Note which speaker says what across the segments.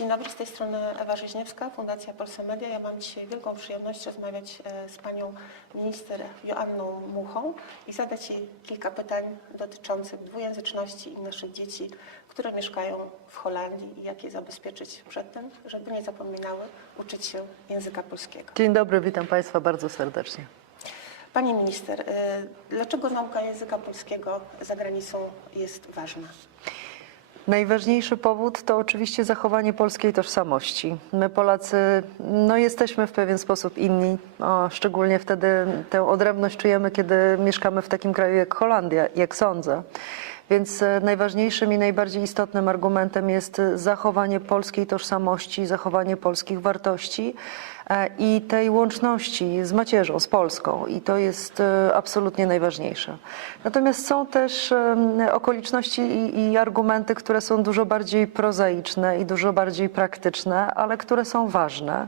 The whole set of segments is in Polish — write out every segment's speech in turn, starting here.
Speaker 1: Dzień dobry, z tej strony Ewa Rzeźniewska, Fundacja Polsce Media. Ja mam dzisiaj wielką przyjemność rozmawiać e, z panią minister Joanną Muchą i zadać jej kilka pytań dotyczących dwujęzyczności i naszych dzieci, które mieszkają w Holandii i jak je zabezpieczyć przed tym, żeby nie zapominały uczyć się języka polskiego.
Speaker 2: Dzień dobry, witam Państwa bardzo serdecznie.
Speaker 1: Pani minister, e, dlaczego nauka języka polskiego za granicą jest ważna?
Speaker 2: Najważniejszy powód to oczywiście zachowanie polskiej tożsamości. My Polacy no, jesteśmy w pewien sposób inni, o, szczególnie wtedy tę odrębność czujemy, kiedy mieszkamy w takim kraju jak Holandia, jak sądzę. Więc e, najważniejszym i najbardziej istotnym argumentem jest zachowanie polskiej tożsamości, zachowanie polskich wartości i tej łączności z macierzą, z Polską. I to jest e, absolutnie najważniejsze. Natomiast są też okoliczności i, i argumenty, które są dużo bardziej prozaiczne i dużo bardziej praktyczne, ale które są ważne.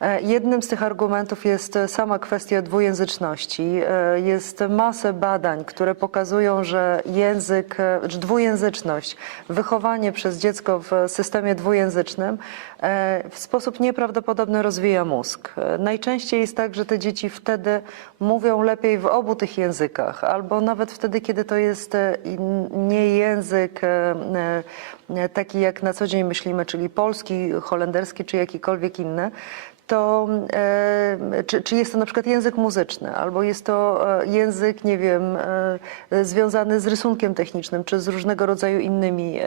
Speaker 2: E, Jednym z tych argumentów jest sama kwestia dwujęzyczności. E, Jest masę badań, które pokazują, że język, e, dwujęzyczność, wychowanie przez dziecko w systemie dwujęzycznym w sposób nieprawdopodobny rozwija mózg. Najczęściej jest tak, że te dzieci wtedy mówią lepiej w obu tych językach, albo nawet wtedy, kiedy to jest nie język taki, jak na co dzień myślimy, czyli polski, holenderski czy jakikolwiek inny, to e, czy, czy jest to na przykład język muzyczny, albo jest to e, język, nie wiem, e, związany z rysunkiem technicznym, czy z różnego rodzaju innymi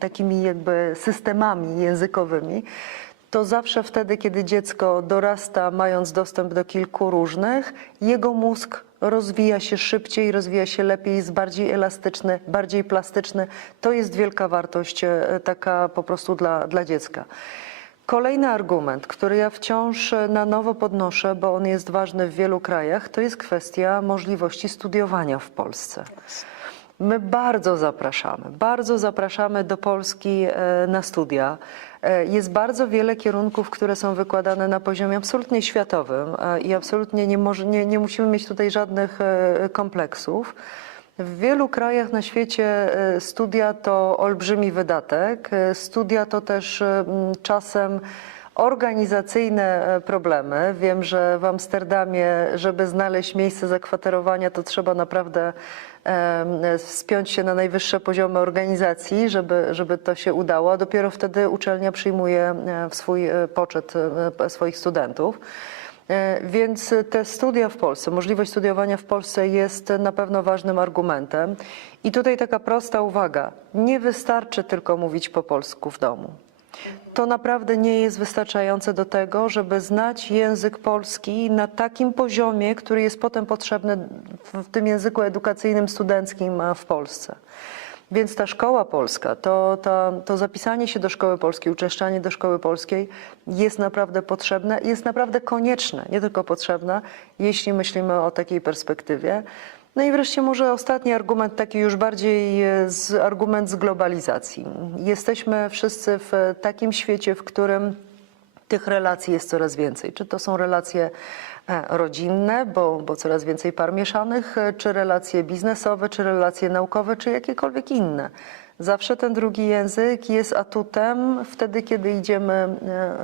Speaker 2: takimi jakby systemami językowymi, to zawsze wtedy, kiedy dziecko dorasta, mając dostęp do kilku różnych, jego mózg rozwija się szybciej, rozwija się lepiej, jest bardziej elastyczny, bardziej plastyczny. To jest wielka wartość taka po prostu dla, dla dziecka. Kolejny argument, który ja wciąż na nowo podnoszę, bo on jest ważny w wielu krajach, to jest kwestia możliwości studiowania w Polsce. My bardzo zapraszamy, bardzo zapraszamy do Polski e, na studia. E, Jest bardzo wiele kierunków, które są wykładane na poziomie absolutnie światowym e, i absolutnie nie, może, nie, nie musimy mieć tutaj żadnych e, kompleksów. W wielu krajach na świecie e, studia to olbrzymi wydatek. E, Studia to też e, czasem organizacyjne problemy. Wiem, że w Amsterdamie, żeby znaleźć miejsce zakwaterowania, to trzeba naprawdę wspiąć się na najwyższe poziomy organizacji, żeby, żeby to się udało. Dopiero wtedy uczelnia przyjmuje w swój poczet swoich studentów. E, Więc te studia w Polsce, możliwość studiowania w Polsce jest na pewno ważnym argumentem. I tutaj taka prosta uwaga: nie wystarczy tylko mówić po polsku w domu. To naprawdę nie jest wystarczające do tego, żeby znać język polski na takim poziomie, który jest potem potrzebny w tym języku edukacyjnym studenckim w Polsce. Więc ta szkoła polska, to, to, zapisanie się do szkoły polskiej, uczęszczanie do szkoły polskiej jest naprawdę potrzebne, jest naprawdę konieczne, nie tylko potrzebne, jeśli myślimy o takiej perspektywie. No i wreszcie może ostatni argument, taki już bardziej e, z, argument z globalizacji. Jesteśmy wszyscy w takim świecie, w którym tych relacji jest coraz więcej. Czy to są relacje rodzinne, bo, bo coraz więcej par mieszanych, e, czy relacje biznesowe, czy relacje naukowe, czy jakiekolwiek inne. Zawsze ten drugi język jest atutem wtedy, kiedy idziemy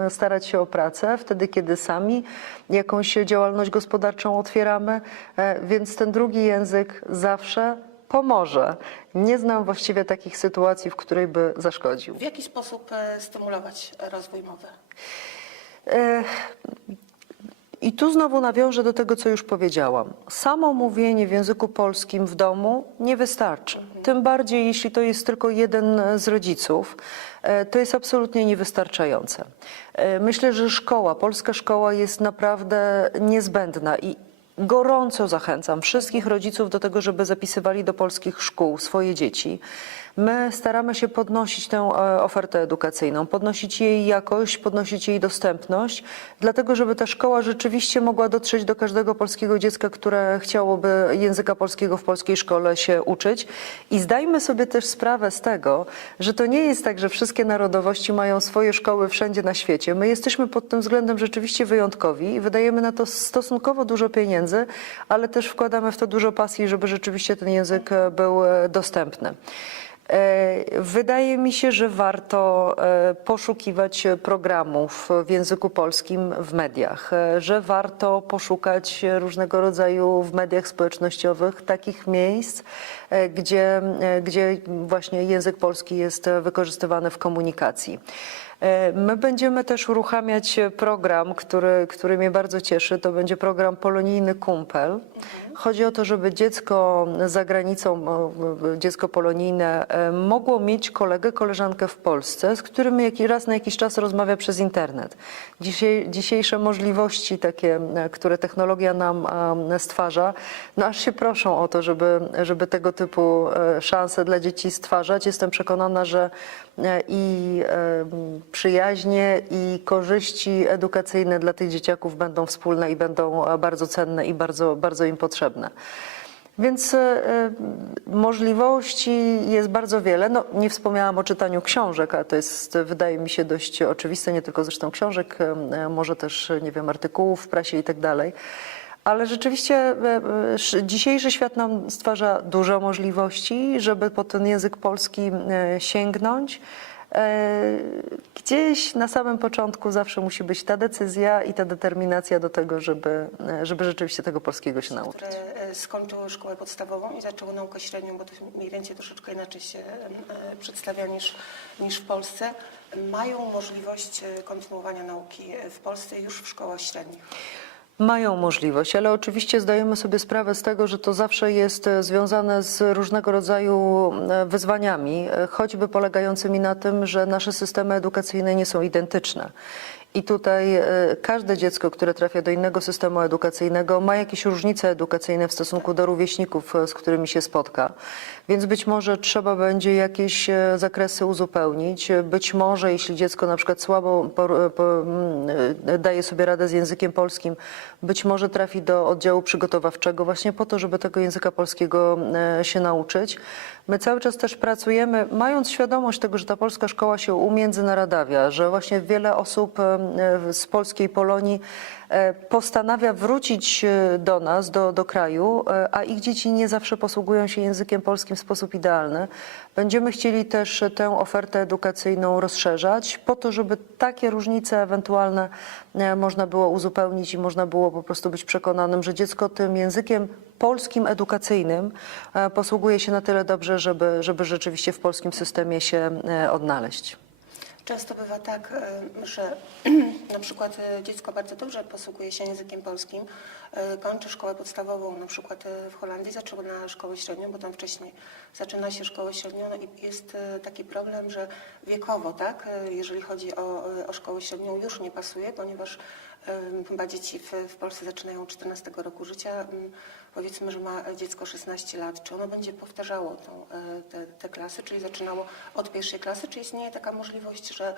Speaker 2: e, starać się o pracę, wtedy, kiedy sami jakąś działalność gospodarczą otwieramy, e, więc ten drugi język zawsze pomoże. Nie znam właściwie takich sytuacji, w której by zaszkodził.
Speaker 1: W jaki sposób e, stymulować rozwój mowy?
Speaker 2: I tu znowu nawiążę do tego, co już powiedziałam. Samo mówienie w języku polskim w domu nie wystarczy. Tym bardziej, jeśli to jest tylko jeden z rodziców, e, to jest absolutnie niewystarczające. E, Myślę, że szkoła, polska szkoła jest naprawdę niezbędna i gorąco zachęcam wszystkich rodziców do tego, żeby zapisywali do polskich szkół swoje dzieci. My staramy się podnosić tę e, ofertę edukacyjną, podnosić jej jakość, podnosić jej dostępność, dlatego żeby ta szkoła rzeczywiście mogła dotrzeć do każdego polskiego dziecka, które chciałoby języka polskiego w polskiej szkole się uczyć. I zdajmy sobie też sprawę z tego, że to nie jest tak, że wszystkie narodowości mają swoje szkoły wszędzie na świecie. My jesteśmy pod tym względem rzeczywiście wyjątkowi i wydajemy na to stosunkowo dużo pieniędzy, ale też wkładamy w to dużo pasji, żeby rzeczywiście ten język e, był e, dostępny. E, Wydaje mi się, że warto e, poszukiwać programów w języku polskim w mediach, e, że warto poszukać różnego rodzaju w mediach społecznościowych takich miejsc, gdzie, gdzie właśnie język polski jest wykorzystywany w komunikacji. E, My będziemy też uruchamiać program, który, który mnie bardzo cieszy. To będzie program Polonijny Kumpel. Chodzi o to, żeby dziecko za granicą, dziecko polonijne e, mogło mieć kolegę, koleżankę w Polsce, z którym raz na jakiś czas rozmawia przez internet. Dzisiejsze możliwości takie, e, które technologia nam stwarza, no aż się proszą o to, żeby, żeby tego typu szanse dla dzieci stwarzać. Jestem przekonana, że i przyjaźnie, i korzyści edukacyjne dla tych dzieciaków będą wspólne i będą bardzo cenne i bardzo, bardzo im potrzebne. Więc e, e, możliwości jest bardzo wiele. No, nie wspomniałam o czytaniu książek, a to jest, wydaje mi się, dość oczywiste, nie tylko zresztą książek, e, może też, nie wiem, artykułów w prasie i tak dalej. Ale rzeczywiście sz- dzisiejszy świat nam stwarza dużo możliwości, żeby po ten język polski sięgnąć. E, Gdzieś na samym początku zawsze musi być ta decyzja i ta determinacja do tego, żeby, e, żeby rzeczywiście tego polskiego się nauczyć.
Speaker 1: e, skończyły szkołę podstawową i zaczęły naukę średnią, bo to mniej więcej troszeczkę inaczej się przedstawia niż, niż w Polsce, mają możliwość kontynuowania nauki w Polsce już w szkołach średnich.
Speaker 2: Mają możliwość, ale oczywiście zdajemy sobie sprawę z tego, że to zawsze jest e, związane z różnego rodzaju e, wyzwaniami, e, choćby polegającymi na tym, że nasze systemy edukacyjne nie są identyczne. I tutaj e, każde dziecko, które trafia do innego systemu edukacyjnego, ma jakieś różnice edukacyjne w stosunku do rówieśników, e, z którymi się spotka. Więc być może trzeba będzie jakieś e, zakresy uzupełnić. Być może, jeśli dziecko na przykład słabo mm, daje sobie radę z językiem polskim, być może trafi do oddziału przygotowawczego właśnie po to, żeby tego języka polskiego się nauczyć. My cały czas też pracujemy, mając świadomość tego, że ta polska szkoła się umiędzynaradawia, że właśnie wiele osób z polskiej Polonii e, postanawia wrócić e, do nas, do, do kraju, e, a ich dzieci nie zawsze posługują się językiem polskim w sposób idealny. Będziemy chcieli też tę ofertę edukacyjną rozszerzać po to, żeby takie różnice ewentualne e, można było uzupełnić i można było po prostu być przekonanym, że dziecko tym językiem polskim edukacyjnym e, posługuje się na tyle dobrze, żeby, żeby rzeczywiście w polskim systemie się e, odnaleźć.
Speaker 1: Często bywa tak, e, że na przykład e, dziecko bardzo dobrze posługuje się językiem polskim, e, kończy szkołę podstawową na przykład w Holandii, zaczyna szkołę średnią, bo tam wcześniej zaczyna się szkołę średnią. No i jest taki problem, że wiekowo, tak, jeżeli chodzi o, o szkołę średnią już nie pasuje, ponieważ chyba dzieci w, w Polsce zaczynają od 14 roku życia, powiedzmy, że ma dziecko 16 lat, czy ono będzie powtarzało tą, e, te, te klasy, czyli zaczynało od pierwszej klasy, czy istnieje taka możliwość, że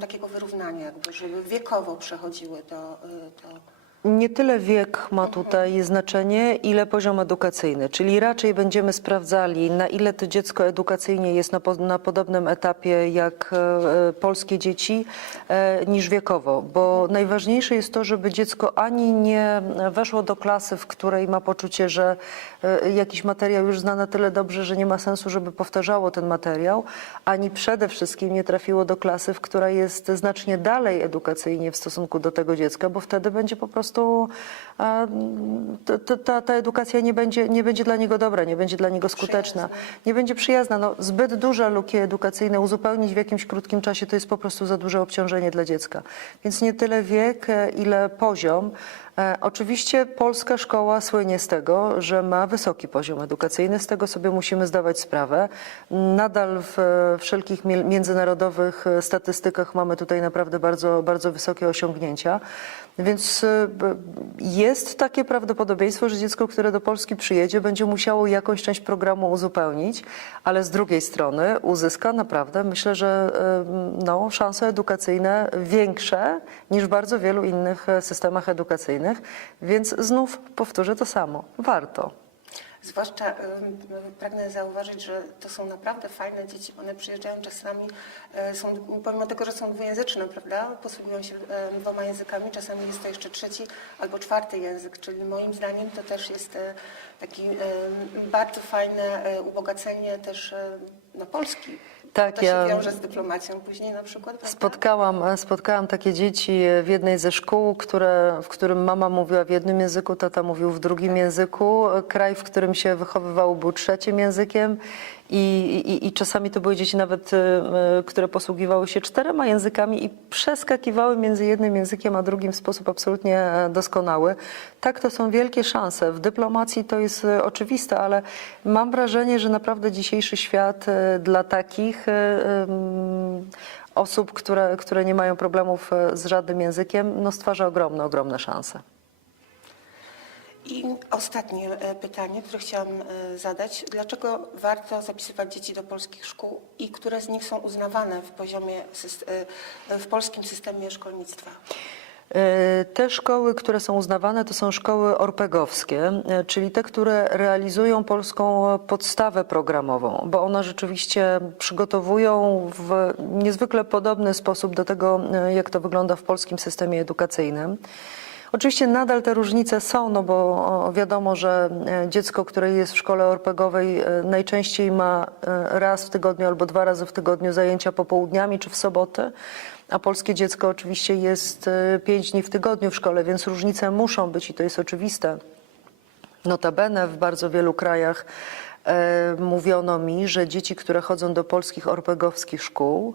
Speaker 1: takiego wyrównania, jakby, żeby wiekowo przechodziły do, e, do
Speaker 2: Nie tyle wiek ma tutaj znaczenie, ile poziom edukacyjny, czyli raczej będziemy sprawdzali, na ile to dziecko edukacyjnie jest na, po, na podobnym etapie jak e, polskie dzieci, e, niż wiekowo, bo najważniejsze jest to, żeby dziecko ani nie weszło do klasy, w której ma poczucie, że e, jakiś materiał już zna na tyle dobrze, że nie ma sensu, żeby powtarzało ten materiał, ani przede wszystkim nie trafiło do klasy, w która jest znacznie dalej edukacyjnie w stosunku do tego dziecka, bo wtedy będzie po prostu a, t- t- ta, ta edukacja nie będzie, nie będzie dla niego dobra, nie będzie dla niego skuteczna, nie będzie przyjazna. No, zbyt duże luki edukacyjne uzupełnić w jakimś krótkim czasie to jest po prostu za duże obciążenie dla dziecka. Więc nie tyle wiek, e, ile poziom. E, Oczywiście polska szkoła słynie z tego, że ma wysoki poziom edukacyjny, z tego sobie musimy zdawać sprawę. Nadal w e, wszelkich międzynarodowych e, statystykach mamy tutaj naprawdę bardzo, bardzo wysokie osiągnięcia. Więc jest takie prawdopodobieństwo, że dziecko, które do Polski przyjedzie, będzie musiało jakąś część programu uzupełnić, ale z drugiej strony uzyska naprawdę, myślę, że no, szanse edukacyjne większe niż w bardzo wielu innych systemach edukacyjnych, więc znów powtórzę to samo. Warto.
Speaker 1: Zwłaszcza em, pragnę zauważyć, że to są naprawdę fajne dzieci. One przyjeżdżają czasami, e, są, pomimo tego, że są dwujęzyczne, prawda, posługują się e, dwoma językami, czasami jest to jeszcze trzeci albo czwarty język, czyli moim zdaniem to też jest e, taki em, bardzo fajne e, ubogacenie też e, na Polski.
Speaker 2: Tak,
Speaker 1: to
Speaker 2: ja-
Speaker 1: się wiąże z dyplomacją później na przykład, prawda?
Speaker 2: Spotkałam, spotkałam takie dzieci w jednej ze szkół, które, w którym mama mówiła w jednym języku, tata mówił w drugim języku. Kraj, w którym się wychowywał, był trzecim językiem. I, i, I czasami to były dzieci nawet, y, które posługiwały się czterema językami i przeskakiwały między jednym językiem a drugim w sposób absolutnie e, doskonały. Tak, to są wielkie szanse. W dyplomacji to jest e, oczywiste, ale mam wrażenie, że naprawdę dzisiejszy świat e, dla takich e, osób, które, które nie mają problemów e, z żadnym językiem, no stwarza ogromne, ogromne szanse.
Speaker 1: I ostatnie e, pytanie, które chciałam e, zadać. Dlaczego warto zapisywać dzieci do polskich szkół i które z nich są uznawane w poziomie, e, w polskim systemie szkolnictwa?
Speaker 2: Te szkoły, które są uznawane, to są szkoły orpegowskie, czyli te, które realizują polską podstawę programową, bo one rzeczywiście przygotowują w niezwykle podobny sposób do tego, jak to wygląda w polskim systemie edukacyjnym. Oczywiście nadal te różnice są, no bo wiadomo, że e, dziecko, które jest w szkole orpegowej e, najczęściej ma e, raz w tygodniu albo dwa razy w tygodniu zajęcia popołudniami czy w soboty, a polskie dziecko oczywiście jest pięć dni w tygodniu w szkole, więc różnice muszą być i to jest oczywiste. Notabene w bardzo wielu krajach mówiono mi, że dzieci, które chodzą do polskich orpegowskich szkół,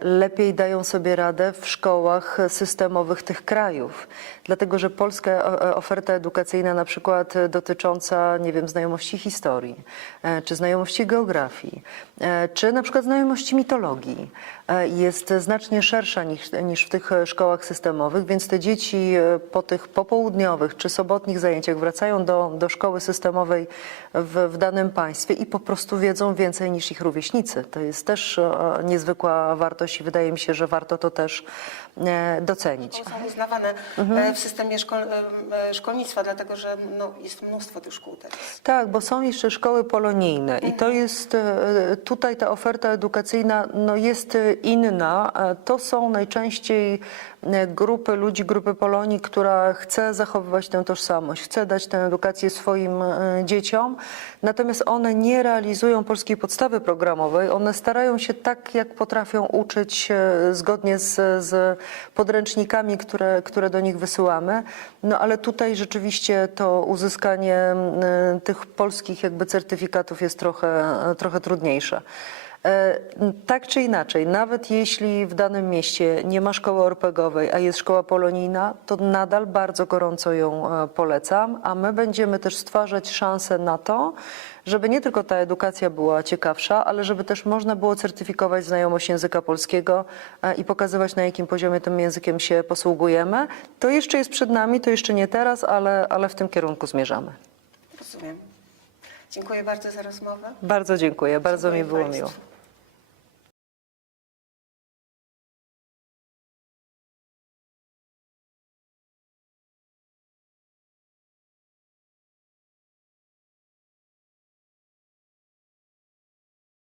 Speaker 2: lepiej dają sobie radę w szkołach systemowych tych krajów. Dlatego, że polska o- e, oferta edukacyjna, na przykład e, dotycząca, nie wiem, znajomości historii, e, czy znajomości geografii, e, czy na przykład znajomości mitologii, e, jest znacznie szersza niż, niż w tych e, szkołach systemowych, więc te dzieci e, po tych popołudniowych czy sobotnich zajęciach wracają do, do szkoły systemowej w, w danym państwie i po prostu wiedzą więcej niż ich rówieśnicy. To jest też e, niezwykła wartość i wydaje mi się, że warto to też e, docenić.
Speaker 1: Są uznawane e, w systemie szkol, e, szkolnictwa, dlatego że no, jest mnóstwo tych szkół teraz.
Speaker 2: Tak, bo są jeszcze szkoły polonijne i to jest e, tutaj ta oferta edukacyjna no jest inna. To są najczęściej grupy ludzi, grupy Polonii, która chce zachowywać tę tożsamość, chce dać tę edukację swoim e, dzieciom, natomiast one nie realizują polskiej podstawy programowej. One starają się tak, jak potrafią uczyć e, zgodnie z, z podręcznikami, które, które do nich wysyłamy. No ale tutaj rzeczywiście to uzyskanie e, tych polskich jakby certyfikatów jest trochę, trochę trudniejsze. E, Tak czy inaczej, nawet jeśli w danym mieście nie ma szkoły orpegowej, a jest szkoła polonijna, to nadal bardzo gorąco ją e, polecam, a my będziemy też stwarzać szanse na to, żeby nie tylko ta edukacja była ciekawsza, ale żeby też można było certyfikować znajomość języka polskiego e, i pokazywać, na jakim poziomie tym językiem się posługujemy. To jeszcze jest przed nami, to jeszcze nie teraz, ale, ale w tym kierunku zmierzamy.
Speaker 1: Rozumiem. Dziękuję bardzo za rozmowę.
Speaker 2: Bardzo dziękuję, bardzo mi
Speaker 1: Dziękuję
Speaker 2: było miło.
Speaker 1: państwu.